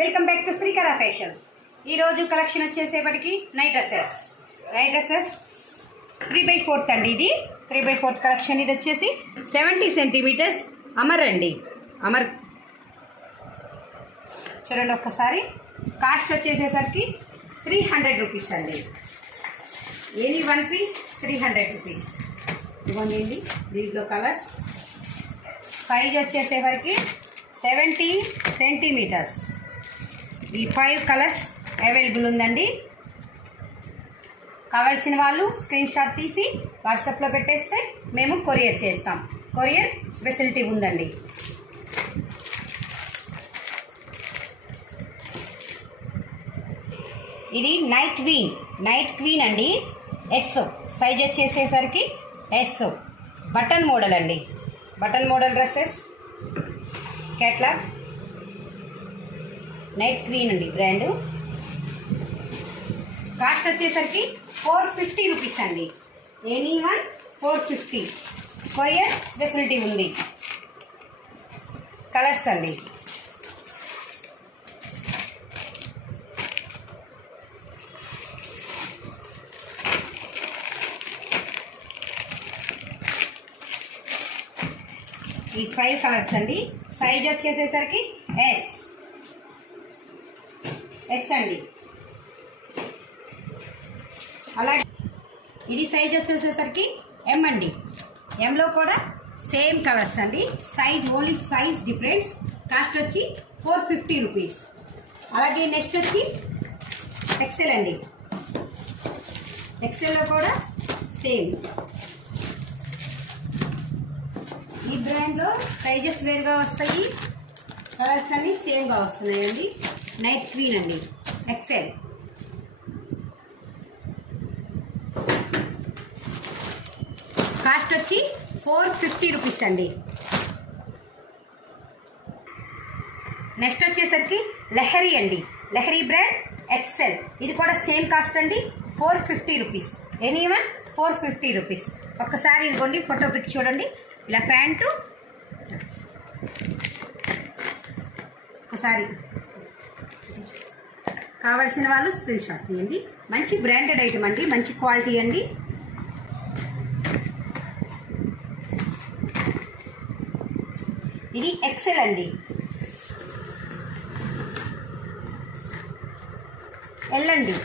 Welcome back to శ్రీకర ఫ్యాషన్స్. ఈరోజు కలెక్షన్ వచ్చేసేపటికి night dresses 3/4 అండి. ఇది 3/4 కలెక్షన్. ఇది వచ్చేసి 70 సెంటీమీటర్స్ అమర్ అండి. అమర్ చూడండి ఒక్కసారి. కాస్ట్ వచ్చేసేసరికి 300 రూపీస్ అండి. Any one piece 300 rupees. ఇవ్వండి దీంట్లో కలర్స్. సైజ్ వచ్చేసేసరికి 70 సెంటీమీటర్స్. ఈ 5 కలర్స్ అవైలబుల్ ఉందండి. కావాల్సిన వాళ్ళు స్క్రీన్ షాట్ తీసి వాట్సాప్లో పెట్టేస్తే మేము కొరియర్ చేస్తాం. కొరియర్ ఫెసిలిటీ ఉందండి. ఇది నైట్ క్వీన్ అండి. ఎస్ సైజ్ వచ్చేసేసరికి ఎస్. బటన్ మోడల్ అండి. Button model dresses catalogue. Night queen అండి బ్రాండ్. కాస్ట్ వచ్చేసరికి 450 రూపీస్ అండి. Any one 450. కొరియర్ ఫెసిలిటీ ఉంది. కలర్స్ అండి. ఈ 5 కలర్స్ అండి. సైజ్ వచ్చేసేసరికి ఎస్ అండి. అలాగే ఇది సైజ్ వచ్చేసేసరికి ఎం అండి. ఎంలో కూడా సేమ్ కలర్స్ అండి. Size only size difference. Cost వచ్చి 450 రూపీస్. అలాగే నెక్స్ట్ వచ్చి ఎక్సెల్ అండి. ఎక్సెల్లో కూడా సేమ్. ఈ బ్రాండ్లో సైజెస్ వేరుగా వస్తాయి, కలర్స్ అన్నీ సేమ్గా వస్తున్నాయండి. నైట్ క్వీన్ అండి ఎక్సెల్. కాస్ట్ వచ్చి 450 రూపీస్ అండి. నెక్స్ట్ వచ్చేసరికి లెహరీ అండి. లెహరీ బ్రాండ్ ఎక్సెల్. ఇది కూడా సేమ్ కాస్ట్ అండి. 450 రూపీస్. ఎనీ వన్ 450 రూపీస్. ఒక్కసారి ఇదిగోండి ఫోటో పిక్ చూడండి. ఇలా ప్యాంటు ఒకసారి కావాల్సిన వాళ్ళు స్క్రీన్ షాట్ తీయండి. మంచి బ్రాండెడ్ ఐటమ్ అండి. మంచి క్వాలిటీ అండి. ఇది ఎక్సెల్ అండి. ఎల్ అండి.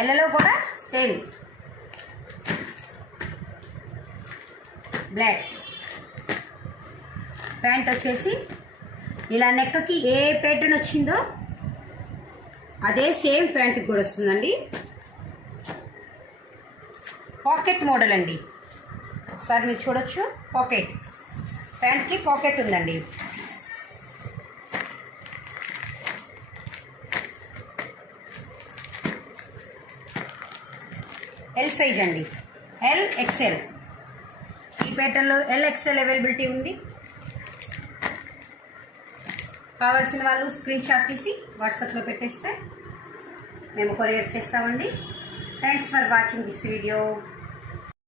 ఎల్లలో కూడా సేమ్ బ్లాక్. ప్యాంట్ వచ్చేసి ఇలా నెక్కకి ఏ ప్యాటర్న్ వచ్చిందో అదే సేమ్ ప్యాంట్కి కూడా వస్తుందండి. పాకెట్ మోడల్ అండి. ఒకసారి మీరు చూడొచ్చు. పాకెట్ ప్యాంట్కి పాకెట్ ఉందండి. ఎల్ సైజ్ అండి. L XL. ఈ ప్యాటర్న్లో ఎల్ ఎక్సెల్ అవైలబిలిటీ ఉంది. కావాల్సిన వాళ్ళు స్క్రీన్ షాట్ తీసి వాట్సాప్లో పెట్టేస్తే మేము కొరియర్ చేస్తామండి. Thanks for watching this video.